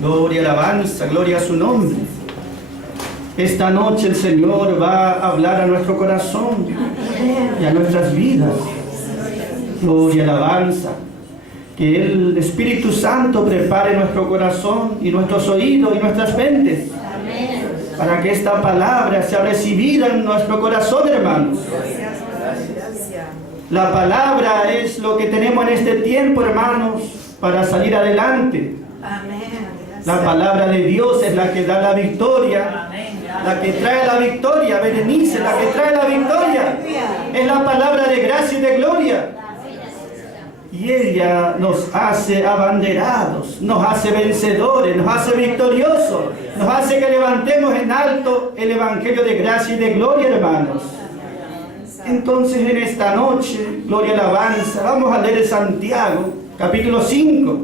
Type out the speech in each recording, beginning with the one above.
Gloria, alabanza, gloria a su nombre. Esta noche el Señor va a hablar a nuestro corazón y a nuestras vidas. Gloria, alabanza. Que el Espíritu Santo prepare nuestro corazón y nuestros oídos y nuestras mentes para que esta palabra sea recibida en nuestro corazón, hermanos. La palabra es lo que tenemos en este tiempo, hermanos, para salir adelante. La palabra de Dios es la que da la victoria, la que trae la victoria, Berenice, la que trae la victoria. Es la palabra de gracia y de gloria. Y ella nos hace abanderados, nos hace vencedores, nos hace victoriosos, nos hace que levantemos en alto el Evangelio de gracia y de gloria, hermanos. Entonces en esta noche, gloria y alabanza, vamos a leer Santiago, capítulo 5,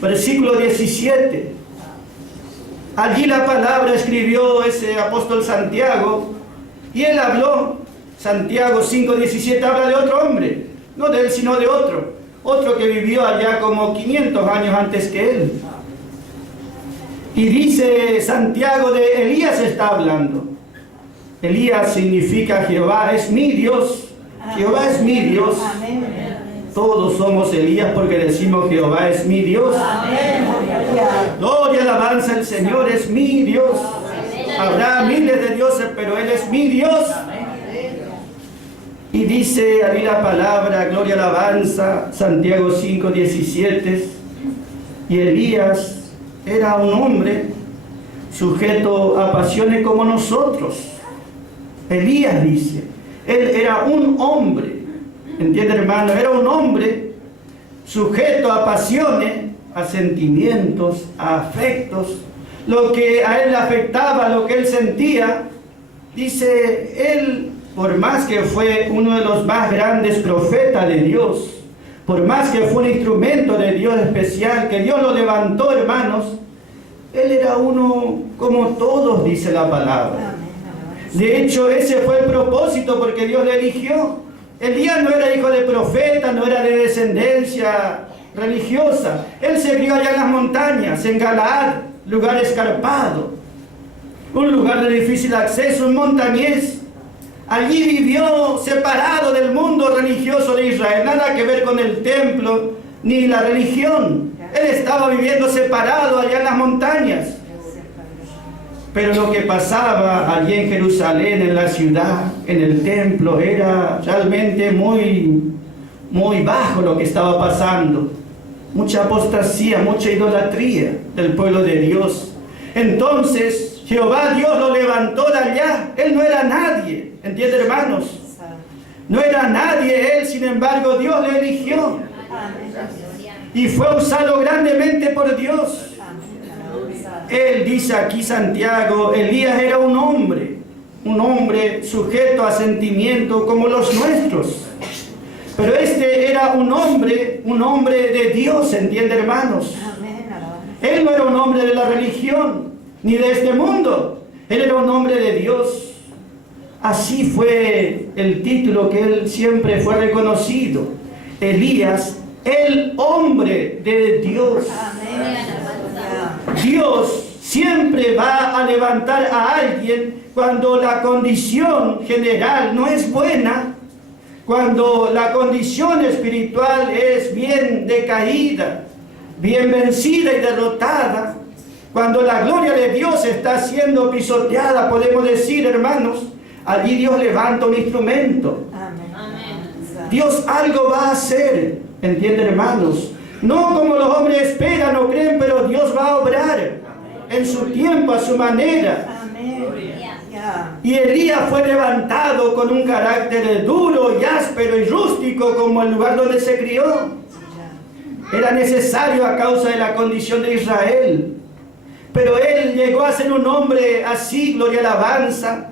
versículo 17. Allí la palabra escribió ese apóstol Santiago, y él habló, Santiago 5:17 habla de otro hombre, no de él sino de otro que vivió allá como 500 años antes que él. Y dice Santiago de Elías está hablando. Elías significa Jehová es mi Dios, Jehová es mi Dios. Todos somos Elías porque decimos Jehová es mi Dios. Gloria, alabanza, el Señor es mi Dios. Habrá miles de dioses, pero Él es mi Dios. Y dice ahí la palabra, gloria, alabanza, Santiago 5:17. Y Elías era un hombre sujeto a pasiones como nosotros. Elías dice, él era un hombre, ¿entiende, hermano? Era un hombre sujeto a pasiones, a sentimientos, a afectos, lo que a él le afectaba, lo que él sentía. Dice, él, por más que fue uno de los más grandes profetas de Dios, por más que fue un instrumento de Dios especial, que Dios lo levantó, hermanos, él era uno como todos, dice la palabra. De hecho, ese fue el propósito porque Dios le eligió. Elías no era hijo de profeta, no era de descendencia religiosa. Él se crió allá en las montañas, en Galaad, lugar escarpado, un lugar de difícil acceso, un montañés. Allí vivió separado del mundo religioso de Israel, nada que ver con el templo ni la religión. Él estaba viviendo separado allá en las montañas. Pero lo que pasaba allí en Jerusalén, en la ciudad, en el templo, era realmente muy bajo lo que estaba pasando. Mucha apostasía, mucha idolatría del pueblo de Dios. Entonces, Jehová Dios lo levantó de allá. Él no era nadie, ¿entiende, hermanos? No era nadie él, sin embargo, Dios le eligió. Y fue usado grandemente por Dios. Él dice aquí Santiago, Elías era un hombre sujeto a sentimientos como los nuestros. Pero este era un hombre de Dios, ¿entiende, hermanos? Él no era un hombre de la religión, ni de este mundo. Él era un hombre de Dios. Así fue el título que él siempre fue reconocido. Elías, el hombre de Dios. Dios siempre va a levantar a alguien cuando la condición general no es buena, cuando la condición espiritual es bien decaída, bien vencida y derrotada, cuando la gloria de Dios está siendo pisoteada, podemos decir, hermanos, allí Dios levanta un instrumento. Dios algo va a hacer, ¿entiende, hermanos? No como los hombres esperan o creen, pero Dios va a obrar en su tiempo, a su manera. Y Elías fue levantado con un carácter duro y áspero y rústico como el lugar donde se crió. Era necesario a causa de la condición de Israel. Pero él llegó a ser un hombre así, gloria y alabanza.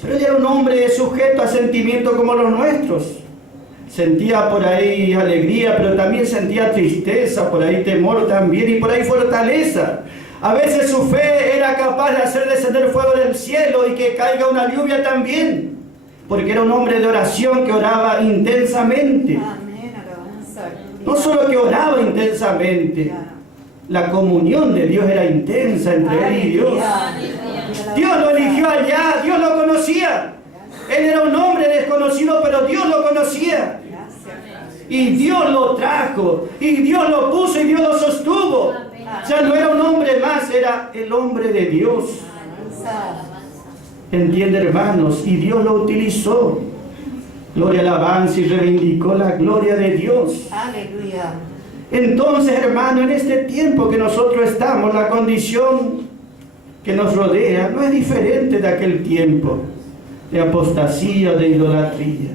Pero él era un hombre sujeto a sentimientos como los nuestros. Sentía por ahí alegría, pero también sentía tristeza, por ahí temor también, y por ahí fortaleza. A veces su fe era capaz de hacer descender fuego del cielo y que caiga una lluvia también, porque era un hombre de oración que oraba intensamente. No solo que oraba intensamente, La comunión de Dios era intensa entre él y Dios. Dios lo eligió allá, Dios lo conocía. Él era un hombre desconocido, pero Dios lo conocía. Y Dios lo trajo, y Dios lo puso, y Dios lo sostuvo. Ya no era un hombre más, era el hombre de Dios. ¿Entiende, hermanos? Y Dios lo utilizó. Gloria, alabanza, y reivindicó la gloria de Dios. Aleluya. Entonces, hermano, en este tiempo que nosotros estamos, la condición que nos rodea no es diferente de aquel tiempo de apostasía, de idolatría.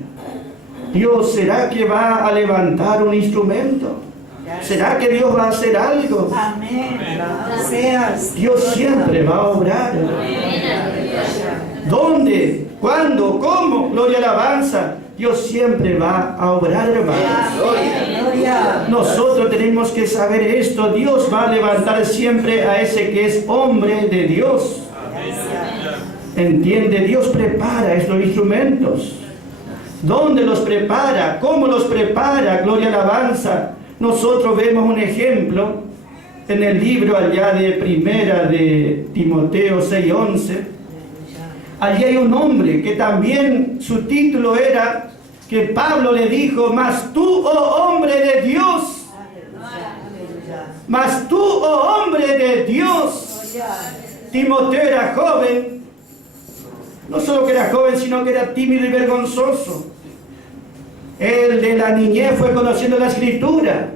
Dios, ¿será que va a levantar un instrumento? ¿Será que Dios va a hacer algo? Amén. Seas. Dios siempre va a obrar. ¿Dónde? ¿Cuándo? ¿Cómo? Gloria, alabanza. Dios siempre va a obrar, hermanos. Gloria. Nosotros tenemos que saber esto. Dios va a levantar siempre a ese que es hombre de Dios. ¿Entiende? Dios prepara estos instrumentos. ¿Dónde los prepara? ¿Cómo los prepara? Gloria, alabanza. Nosotros vemos un ejemplo en el libro allá de primera de Timoteo 6:11. Allí hay un hombre que también su título era que Pablo le dijo: mas tú, oh hombre de Dios, mas tú, oh hombre de Dios. Timoteo era joven, no solo que era joven, sino que era tímido y vergonzoso. Él de la niñez fue conociendo la Escritura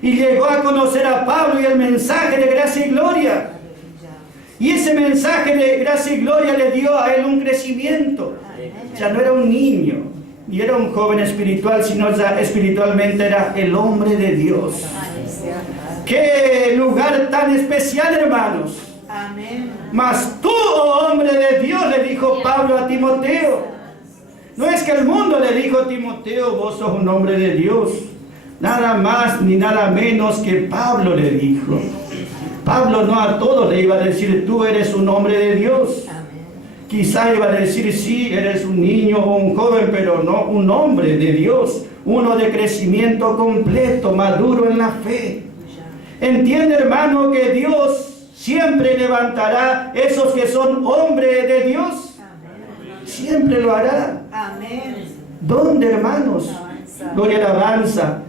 y llegó a conocer a Pablo y el mensaje de gracia y gloria. Y ese mensaje de gracia y gloria le dio a él un crecimiento. Ya no era un niño, ni era un joven espiritual, sino ya espiritualmente era el hombre de Dios. ¡Qué lugar tan especial, hermanos! Amén. Mas tú, oh hombre de Dios, le dijo Pablo a Timoteo. No es que el mundo le dijo a Timoteo: vos sos un hombre de Dios. Nada más ni nada menos que Pablo le dijo. Pablo no a todos le iba a decir: tú eres un hombre de Dios. Quizá iba a decir: sí, eres un niño o un joven, pero no un hombre de Dios. Uno de crecimiento completo, maduro en la fe. Entiende, hermano, que Dios siempre levantará esos que son hombres de Dios. Siempre lo hará. Amén. ¿Dónde, hermanos? Gloria, alabanza.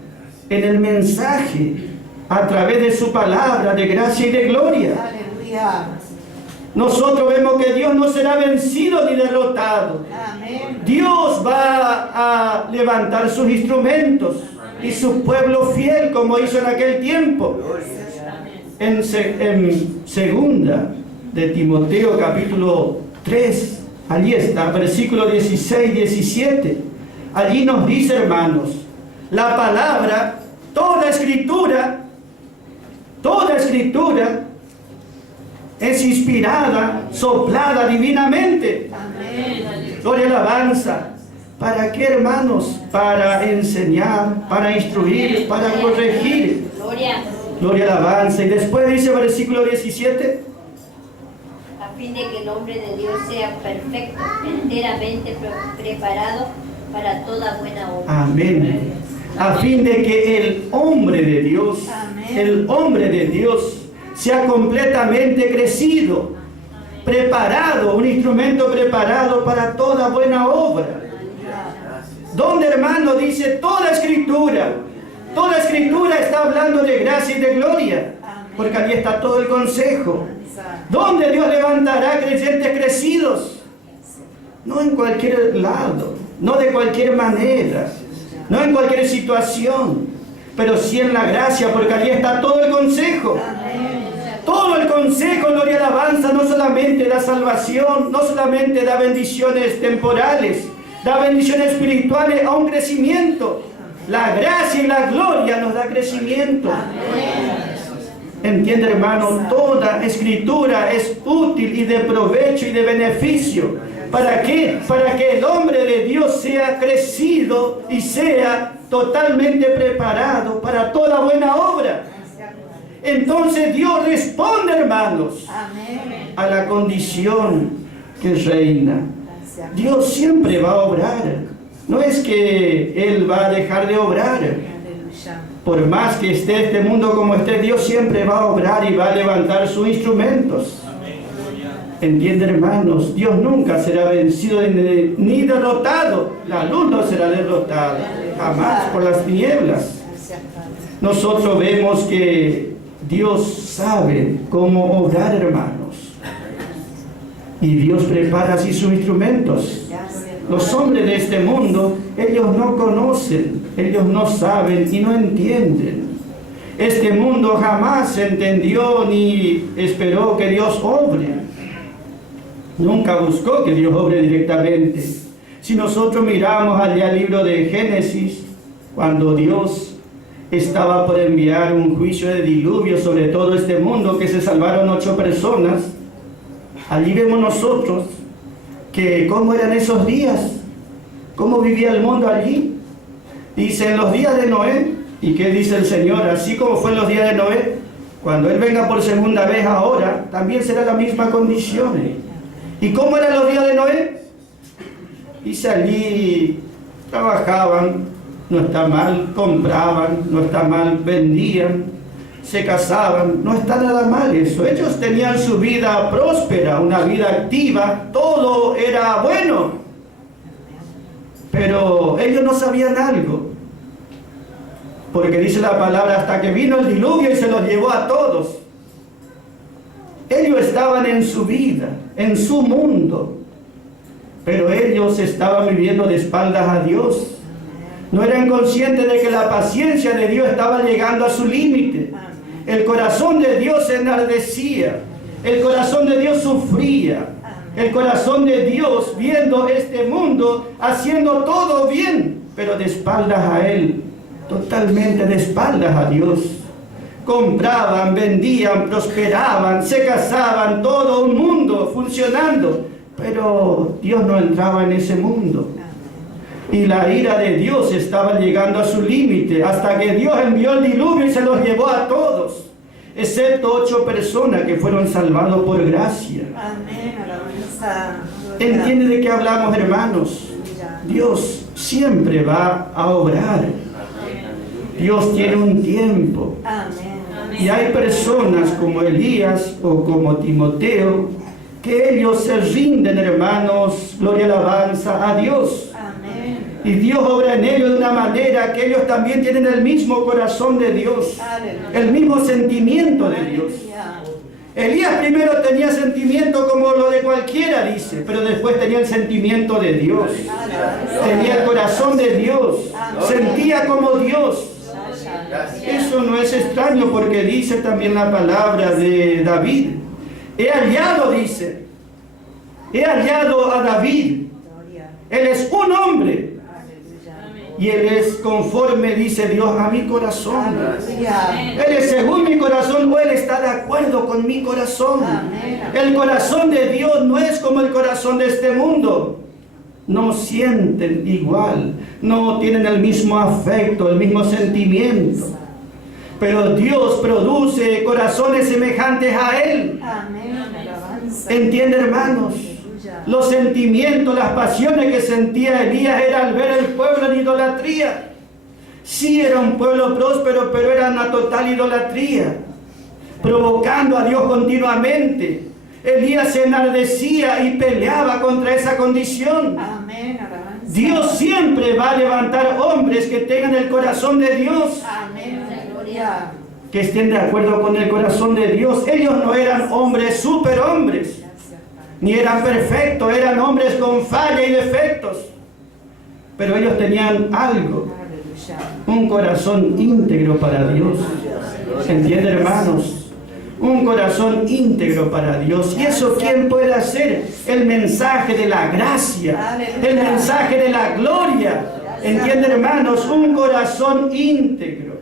En el mensaje, a través de su palabra de gracia y de gloria. Aleluya. Nosotros vemos que Dios no será vencido ni derrotado. Amén. Dios va a levantar sus instrumentos y su pueblo fiel, como hizo en aquel tiempo. En segunda de Timoteo capítulo 3, allí está, versículo 16, 17. Allí nos dice, hermanos, la palabra, toda escritura es inspirada, soplada divinamente. Amén. Gloria, alabanza. ¿Para qué, hermanos? Para enseñar, para instruir, para corregir. Gloria, alabanza. Y después dice versículo 17. A fin de que el hombre de Dios sea perfecto, enteramente preparado para toda buena obra. Amén. A fin de que el hombre de Dios, Amén. el hombre de Dios, sea completamente crecido, preparado, un instrumento preparado para toda buena obra. Donde, hermano, dice toda escritura está hablando de gracia y de gloria, porque allí está todo el consejo. ¿Dónde Dios levantará creyentes crecidos? No en cualquier lado, no de cualquier manera, no en cualquier situación, pero sí en la gracia, porque allí está todo el consejo. Todo el consejo, gloria, alabanza, no solamente da salvación, no solamente da bendiciones temporales, da bendiciones espirituales a un crecimiento. La gracia y la gloria nos da crecimiento. Entiende, hermano, toda escritura es útil y de provecho y de beneficio. ¿Para qué? Para que el hombre de Dios sea crecido y sea totalmente preparado para toda buena obra. Entonces Dios responde, hermanos, a la condición que reina. Dios siempre va a obrar. No es que Él va a dejar de obrar. Por más que esté este mundo como esté, Dios siempre va a obrar y va a levantar sus instrumentos. ¿Entienden, hermanos? Dios nunca será vencido ni derrotado. La luz no será derrotada, jamás por las tinieblas. Nosotros vemos que Dios sabe cómo obrar, hermanos. Y Dios prepara así sus instrumentos. Los hombres de este mundo, ellos no conocen, ellos no saben y no entienden. Este mundo jamás entendió ni esperó que Dios obre. Nunca buscó que Dios obre directamente. Si nosotros miramos allá el libro de Génesis, cuando Dios estaba por enviar un juicio de diluvio sobre todo este mundo, que se salvaron 8 personas, allí vemos nosotros que cómo eran esos días, cómo vivía el mundo allí. Dice, en los días de Noé, ¿y qué dice el Señor? Así como fue en los días de Noé, cuando Él venga por segunda vez ahora, también será la misma condición. ¿Y cómo eran los días de Noé? Dice, allí trabajaban, no está mal, compraban, no está mal, vendían, se casaban, no está nada mal eso. Ellos tenían su vida próspera, una vida activa, todo era bueno. Pero ellos no sabían algo. Porque dice la palabra, hasta que vino el diluvio y se los llevó a todos. Ellos estaban en su vida, en su mundo, pero ellos estaban viviendo de espaldas a Dios. No eran conscientes de que la paciencia de Dios estaba llegando a su límite. El corazón de Dios se enardecía, el corazón de Dios sufría, el corazón de Dios viendo este mundo haciendo todo bien, pero de espaldas a Él, totalmente de espaldas a Dios. Compraban, vendían, prosperaban, se casaban, todo un mundo funcionando, pero Dios no entraba en ese mundo. Y la ira de Dios estaba llegando a su límite, hasta que Dios envió el diluvio y se los llevó a todos, excepto 8 personas que fueron salvados por gracia. Amén, alabanza. ¿Entiende de qué hablamos, hermanos? Dios siempre va a obrar. Dios tiene un tiempo. Amén. Y hay personas como Elías o como Timoteo, que ellos se rinden, hermanos, gloria y alabanza a Dios. Amén. Y Dios obra en ellos de una manera que ellos también tienen el mismo corazón de Dios, el mismo sentimiento de Dios. Elías primero tenía sentimiento como lo de cualquiera, dice, pero después tenía el sentimiento de Dios. Tenía el corazón de Dios, sentía como Dios. Eso no es extraño porque dice también la palabra de David. He hallado, dice, he hallado a David. Él es un hombre. Y Él es conforme, dice Dios, a mi corazón. Él es según mi corazón, o Él está de acuerdo con mi corazón. El corazón de Dios no es como el corazón de este mundo. No sienten igual, no tienen el mismo afecto, el mismo sentimiento. Pero Dios produce corazones semejantes a Él. ¿Entienden, hermanos? Los sentimientos, las pasiones que sentía Elías era al ver el pueblo en idolatría. Sí, era un pueblo próspero, pero era una total idolatría, provocando a Dios continuamente. Elías se enardecía y peleaba contra esa condición. Amén. Dios siempre va a levantar hombres que tengan el corazón de Dios. Amén. Que estén de acuerdo con el corazón de Dios. Ellos no eran hombres superhombres, ni eran perfectos, eran hombres con falla y defectos. Pero ellos tenían algo, un corazón íntegro para Dios. ¿Entienden, hermanos? Un corazón íntegro para Dios. ¿Y eso quién puede hacer? El mensaje de la gracia, el mensaje de la gloria. ¿Entienden, hermanos? Un corazón íntegro.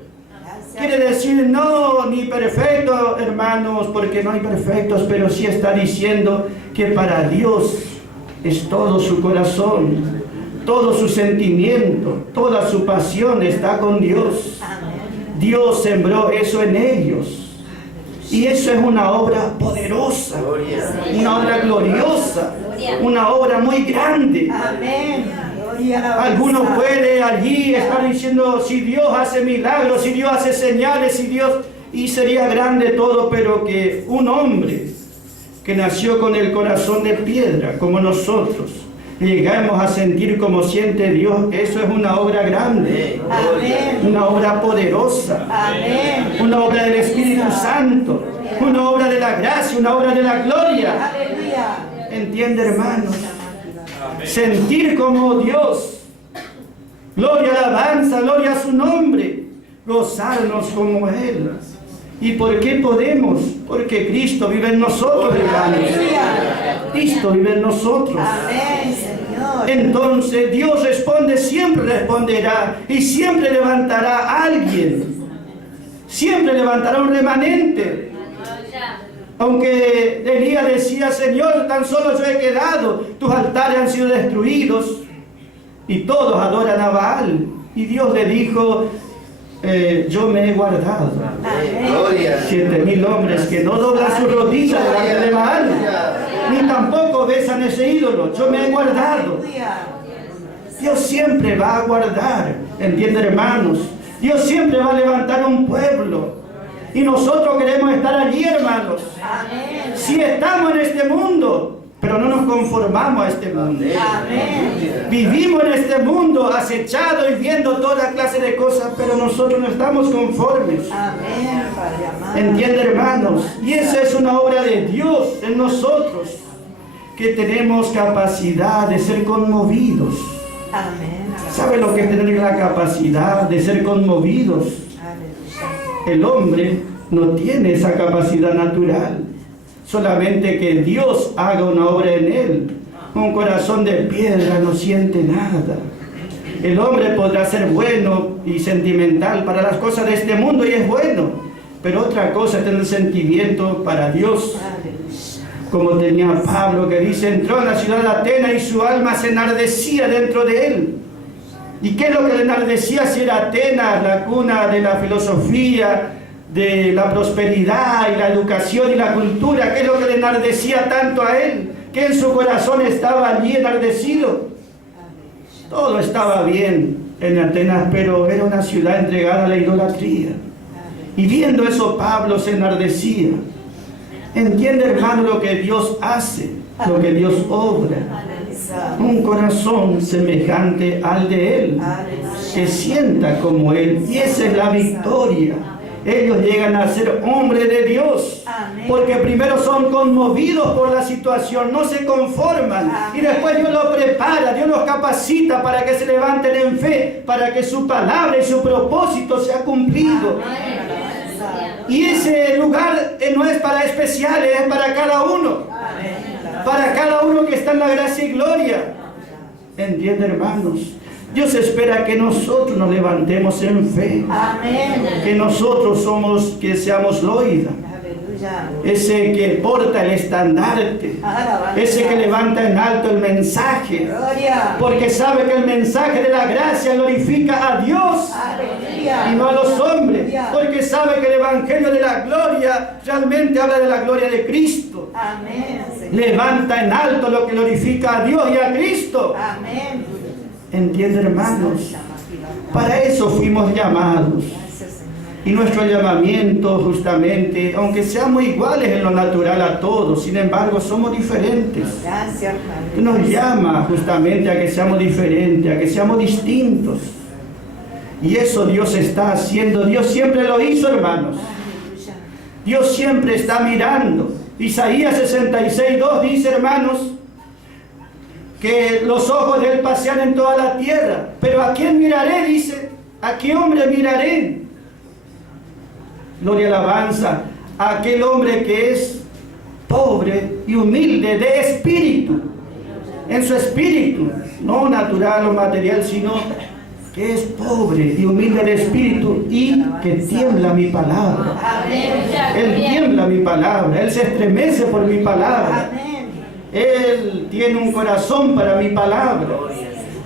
Quiere decir, no, ni perfecto, hermanos, porque no hay perfectos, pero sí está diciendo que para Dios es todo su corazón, todo su sentimiento, toda su pasión está con Dios. Dios sembró eso en ellos. Y eso es una obra poderosa, una obra gloriosa, una obra muy grande. Gloria, alabanza. Alguno puede allí estar diciendo si Dios hace milagros, si Dios hace señales, si Dios... Y sería grande todo, pero que un hombre que nació con el corazón de piedra, como nosotros, llegamos a sentir como siente Dios, eso es una obra grande. Amén. Una obra poderosa. Amén. Una obra del Espíritu Santo. Una obra de la gracia, una obra de la gloria. Aleluya. ¿Entiende, hermanos? Sentir como Dios. Gloria, alabanza, gloria a su nombre. Gozarnos como Él. ¿Y por qué podemos? Porque Cristo vive en nosotros, hermanos. Cristo vive en nosotros. Amén, Señor. Entonces Dios responde, siempre responderá y siempre levantará a alguien. Siempre levantará un remanente. Aunque Elías decía, Señor, tan solo yo he quedado, tus altares han sido destruidos y todos adoran a Baal. Y Dios le dijo, yo me he guardado. 7,000 hombres que no doblan su rodilla delante de Baal, ni tampoco besan ese ídolo. Yo me he guardado. Dios siempre va a guardar, ¿entienden, hermanos? Dios siempre va a levantar un pueblo. Y nosotros queremos estar allí, hermanos. Si estamos en este mundo, pero no nos conformamos a este mundo. Vivimos en este mundo acechados y viendo toda clase de cosas, pero nosotros no estamos conformes. ¿Entienden, hermanos? Y esa es una obra de Dios en nosotros, que tenemos capacidad de ser conmovidos. ¿Sabe lo que es tener la capacidad de ser conmovidos? El hombre no tiene esa capacidad natural. Solamente que Dios haga una obra en él. Un corazón de piedra no siente nada. El hombre podrá ser bueno y sentimental para las cosas de este mundo y es bueno. Pero otra cosa es tener sentimiento para Dios. Como tenía Pablo, que dice, entró en la ciudad de Atenas y su alma se enardecía dentro de él. ¿Y qué es lo que le enardecía si era Atenas, la cuna de la filosofía, de la prosperidad y la educación y la cultura? ¿Qué es lo que le enardecía tanto a él? Que en su corazón estaba allí enardecido. Todo estaba bien en Atenas, pero era una ciudad entregada a la idolatría. Y viendo eso, Pablo se enardecía. ¿Entiende, hermano, lo que Dios hace? Lo que Dios obra. Un corazón semejante al de Él, que sienta como Él, y esa es la victoria. Ellos llegan a ser hombres de Dios, porque primero son conmovidos por la situación, no se conforman, y después Dios los prepara, Dios los capacita para que se levanten en fe, para que su palabra y su propósito sea cumplido. Y ese lugar no es para especiales, es para cada uno. Para cada uno que está en la gracia y gloria. ¿Entiende, hermanos? Dios espera que nosotros nos levantemos en fe. Que nosotros que seamos Loida. Ese que porta el estandarte. Ese que levanta en alto el mensaje. Porque sabe que el mensaje de la gracia glorifica a Dios y no a los hombres. Porque sabe que el evangelio de la gloria realmente habla de la gloria de Cristo. Levanta en alto lo que glorifica a Dios y a Cristo. ¿Entiende, hermanos? Para eso fuimos llamados. Y nuestro llamamiento justamente, aunque seamos iguales en lo natural a todos, sin embargo somos diferentes. Nos llama justamente a que seamos diferentes, a que seamos distintos. Y eso Dios está haciendo. Dios siempre lo hizo, hermanos. Dios siempre está mirando. Isaías 66:2 dice, hermanos, que los ojos de Él pasean en toda la tierra. Pero ¿a quién miraré? Dice. ¿A qué hombre miraré? Gloria, alabanza a aquel hombre que es pobre y humilde de espíritu. En su espíritu, no natural o material, sino que es pobre y humilde de espíritu y que tiembla mi palabra. Él tiembla mi palabra, Él se estremece por mi palabra. Él tiene un corazón para mi palabra.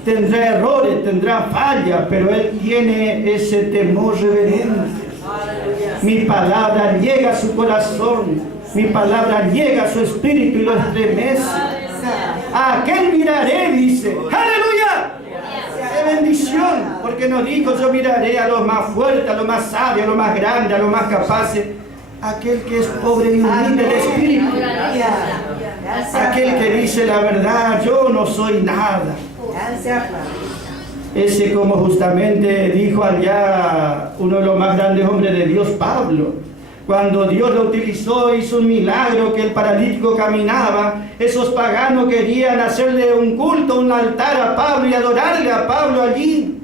Tendrá errores, tendrá fallas, pero Él tiene ese temor reverente. Mi palabra llega a su corazón, mi palabra llega a su espíritu y lo estremece. A aquel miraré, dice. ¡Aleluya! bendición, porque nos dijo, yo miraré a los más fuertes, a los más sabios, a los más grandes, a los más capaces, aquel que es pobre y humilde de espíritu, aquel que dice la verdad, yo no soy nada. Ese, como justamente dijo allá uno de los más grandes hombres de Dios, Pablo, cuando Dios lo utilizó, hizo un milagro que el paralítico caminaba, esos paganos querían hacerle un culto, un altar a Pablo y adorarle a Pablo allí.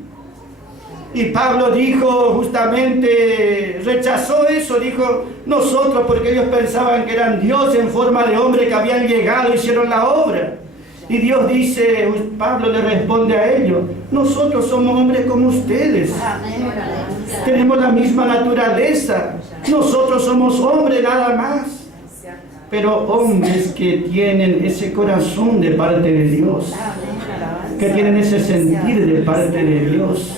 Y Pablo dijo, justamente, rechazó eso, dijo, nosotros, porque ellos pensaban que eran Dios en forma de hombre que habían llegado y hicieron la obra. Y Dios dice, Pablo le responde a ellos, nosotros somos hombres como ustedes. Tenemos la misma naturaleza. Nosotros somos hombres nada más. Pero hombres que tienen ese corazón de parte de Dios. Que tienen ese sentir de parte de Dios.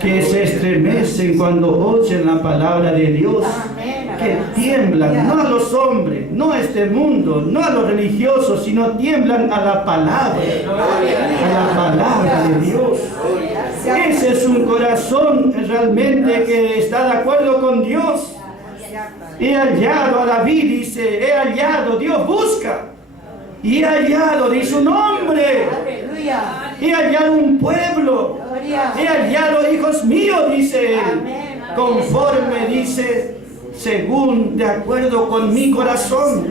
Que se estremecen cuando oyen la palabra de Dios. Que tiemblan, no a los hombres, no a este mundo, no a los religiosos, sino tiemblan a la palabra de Dios. Ese es un corazón realmente que está de acuerdo con Dios. He hallado a David, dice, he hallado, Dios busca. Y he hallado, dice, un hombre. He hallado un pueblo. He hallado hijos míos, dice él. Conforme, dice, según, de acuerdo con mi corazón.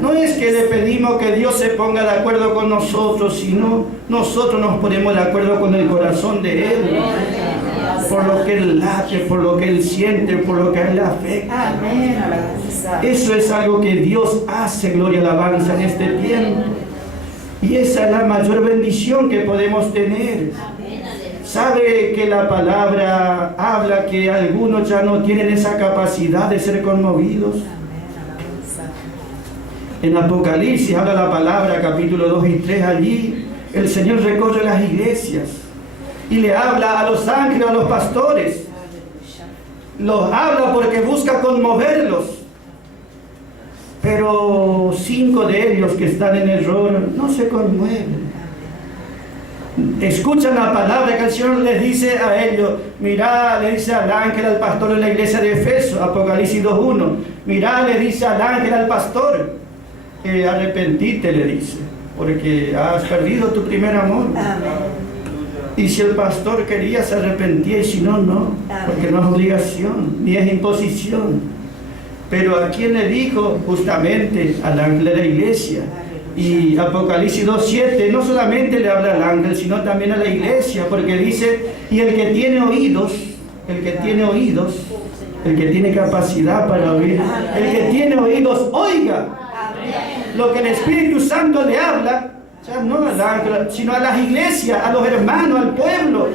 No es que le pedimos que Dios se ponga de acuerdo con nosotros, sino nosotros nos ponemos de acuerdo con el corazón de Él. Por lo que Él late, por lo que Él siente, por lo que a Él le afecta. Eso es algo que Dios hace, gloria y alabanza, en este tiempo. Y esa es la mayor bendición que podemos tener. Sabe que la palabra habla que algunos ya no tienen esa capacidad de ser conmovidos. En Apocalipsis habla la palabra, capítulo 2 y 3, allí el Señor recorre las iglesias y le habla a los ángeles, a los pastores. Los habla porque busca conmoverlos. Pero 5 de ellos que están en error no se conmueven. Escuchan la palabra que el Señor les dice a ellos. Mirá, le dice al ángel, al pastor en la iglesia de Efeso, Apocalipsis 2.1. Mirá, le dice al ángel, al pastor, arrepentite, le dice, porque has perdido tu primer amor. Y si el pastor quería, se arrepentía, y si no, no, porque no es obligación, ni es imposición. Pero ¿a quién le dijo? Justamente al ángel de la iglesia. Y Apocalipsis 2.7 no solamente le habla al ángel, sino también a la iglesia, porque dice, y el que tiene oídos, el que tiene capacidad para oír, el que tiene oídos, oiga lo que el Espíritu Santo le habla, ya no al ángel, sino a las iglesias, a los hermanos, al pueblo.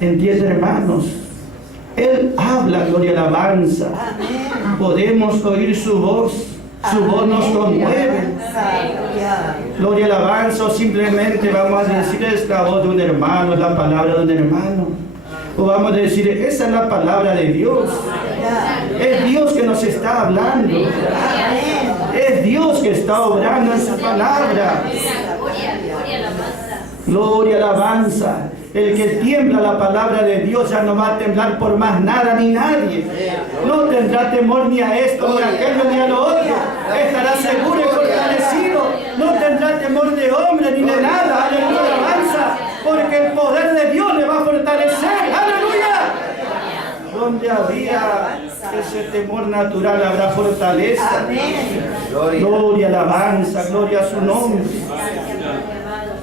¿Entienden, hermanos? Él habla, gloria y alabanza. Podemos oír su voz nos conmueve. Gloria y alabanza, o simplemente vamos a decir, es la voz de un hermano, es la palabra de un hermano. O vamos a decir, esa es la palabra de Dios. Es Dios que nos está hablando. Es Dios que está obrando en su palabra. Gloria y alabanza. El que tiembla la palabra de Dios ya no va a temblar por más nada ni nadie. No tendrá temor ni a esto, ni a aquello, ni a lo otro. Estará seguro y fortalecido. No tendrá temor de hombre ni de nada. Aleluya, alabanza. Porque el poder de Dios le va a fortalecer. Aleluya. Donde había ese temor natural habrá fortaleza. Gloria, alabanza, gloria a su nombre.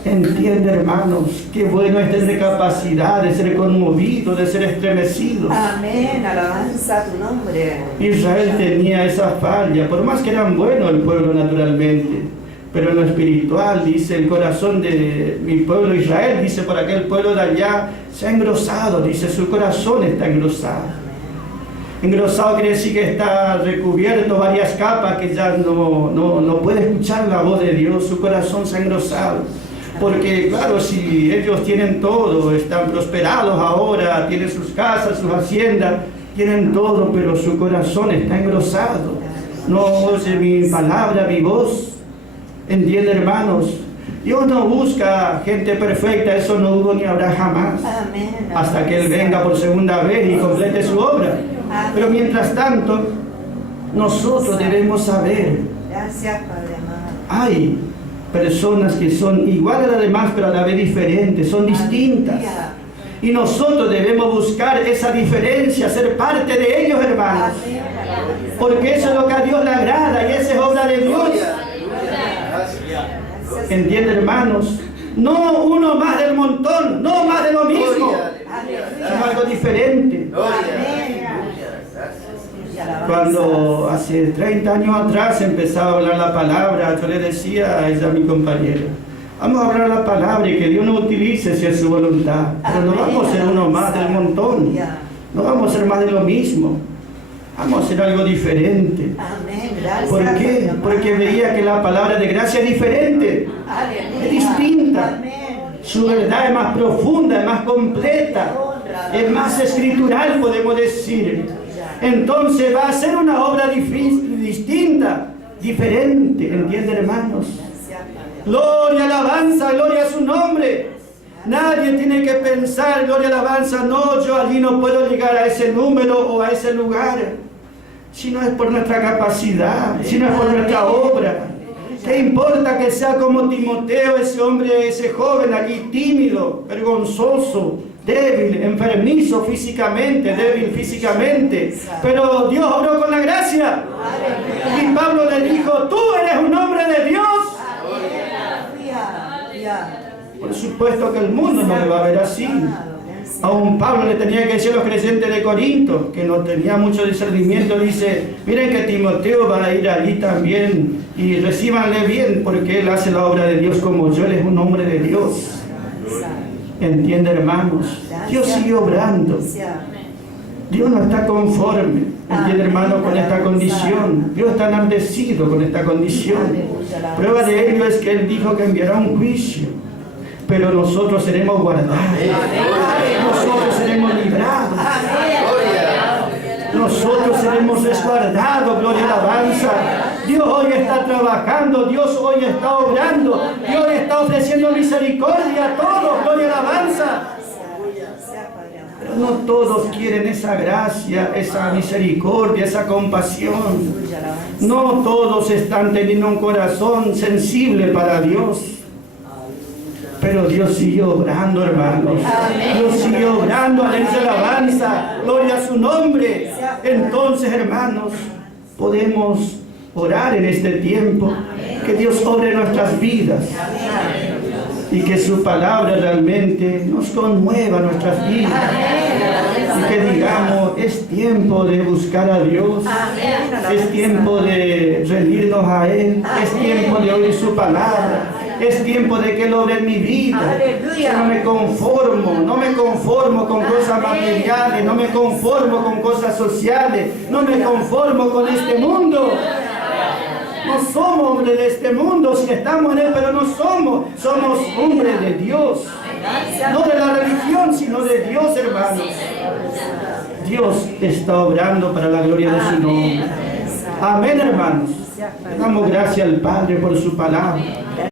Entiende, hermanos, qué bueno es tener capacidad de ser conmovido, de ser estremecido. Amén, alabanza a tu nombre. Israel tenía esa falla, por más que eran buenos el pueblo naturalmente, pero en lo espiritual, dice, el corazón de mi pueblo Israel, dice, por aquel pueblo de allá, se ha engrosado, dice, su corazón está engrosado. Engrosado quiere decir que está recubierto varias capas, que ya no puede escuchar la voz de Dios, su corazón se ha engrosado. Porque claro, si ellos tienen todo, están prosperados ahora, tienen sus casas, sus haciendas, tienen todo, pero su corazón está engrosado. No oye mi palabra, mi voz. ¿Entiende, hermanos? Dios no busca gente perfecta, eso no hubo ni habrá jamás. Amén. Hasta que Él venga por segunda vez y complete su obra. Pero mientras tanto, nosotros debemos saber, Gracias, Padre amado. hay personas que son iguales a las demás, pero a la vez diferentes, son distintas. Y nosotros debemos buscar esa diferencia, ser parte de ellos, hermanos. Porque eso es lo que a Dios le agrada y esa es obra de Dios. ¿Entiende, hermanos? No uno más del montón, no más de lo mismo, sino algo diferente. Cuando hace 30 años atrás empezaba a hablar la palabra, yo le decía a ella, mi compañera, vamos a hablar la palabra y que Dios nos utilice si es su voluntad. Pero no vamos a ser uno más del montón, no vamos a ser más de lo mismo, vamos a hacer algo diferente. ¿Por qué? Porque veía que la palabra de gracia es diferente, es distinta. Su verdad es más profunda, es más completa, es más escritural, podemos decir. Entonces va a ser una obra distinta, diferente, ¿entienden, hermanos? Gloria, alabanza, gloria a su nombre. Nadie tiene que pensar, gloria, alabanza, no, yo allí no puedo llegar a ese número o a ese lugar. Si no es por nuestra capacidad, si no es por nuestra obra. ¿Qué importa que sea como Timoteo, ese hombre, ese joven allí tímido, vergonzoso, débil, enfermizo físicamente, débil físicamente? Pero Dios obró con la gracia. Y Pablo le dijo, tú eres un hombre de Dios. Por supuesto que el mundo no le va a ver así. Aún Pablo le tenía que decir a los creyentes de Corinto, que no tenía mucho discernimiento, dice, miren que Timoteo va a ir allí también y recíbanle bien porque él hace la obra de Dios como yo, él es un hombre de Dios. ¿Entiende, hermanos? Dios sigue obrando. Dios no está conforme, ¿entiende, hermano, con esta condición? Dios está enardecido con esta condición. Prueba de ello es que Él dijo que enviará un juicio, pero nosotros seremos guardados. Nosotros seremos librados. Nosotros seremos resguardados, gloria y alabanza. Dios hoy está trabajando, Dios hoy está obrando, Dios está ofreciendo misericordia a todos, gloria y alabanza. Pero no todos quieren esa gracia, esa misericordia, esa compasión. No todos están teniendo un corazón sensible para Dios. Pero Dios sigue obrando, hermanos. Dios sigue obrando, aleluya, alabanza, gloria a su nombre. Entonces, hermanos, podemos orar en este tiempo, que Dios obre en nuestras vidas y que su palabra realmente nos conmueva nuestras vidas y que digamos, es tiempo de buscar a Dios, es tiempo de rendirnos a Él, es tiempo de oír su palabra. Es tiempo de que Él obre en mi vida. Yo no me conformo con cosas materiales, no me conformo con cosas sociales, no me conformo con este mundo. No somos hombres de este mundo, si estamos en Él, pero no somos hombres de Dios. No de la religión, sino de Dios, hermanos. Dios está obrando para la gloria de su nombre. Amén, hermanos. Damos gracias al Padre por su palabra.